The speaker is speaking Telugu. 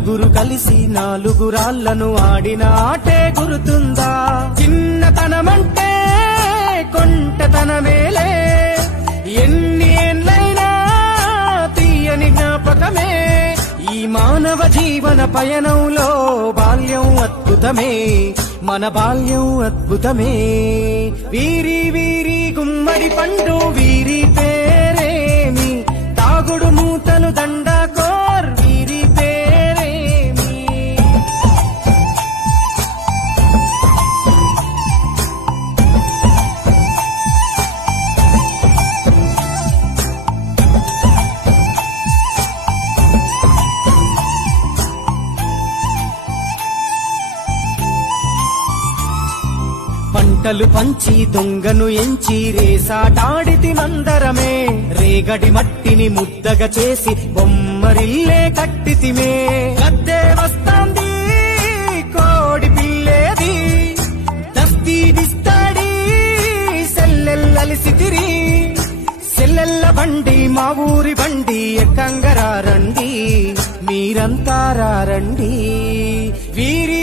నలుగురు కలిసి నాలుగు రాళ్లను ఆడిన ఆటే గుర్తుందా? చిన్నతనమంటే కొంటతనమేలే, ఎన్ని ఏళ్ళైనా తీయని జ్ఞాపకమే. ఈ మానవ జీవన పయనంలో బాల్యం అద్భుతమే, మన బాల్యం అద్భుతమే. వీరి వీరి గుమ్మడి పండు వీరి పేరేమి, తాగుడు మూతలు దండాకోర్ వీరి పేరేమి. పంటలు పంచి దొంగను ఎంచి రేసాటాడితి మందరమే, రేగడి మట్టిని ముద్దగా చేసి బొమ్మరిల్లే కట్టితిమే. గద్దే వస్తాంది కోడి పిల్లేది, దస్తీ దిస్తాడి సెల్లెల్లలిసితిరి. సెల్లెల్ల బండి మా ఊరి బండి ఎక్కంగరారండి, మీరంతా రారండి. వీరి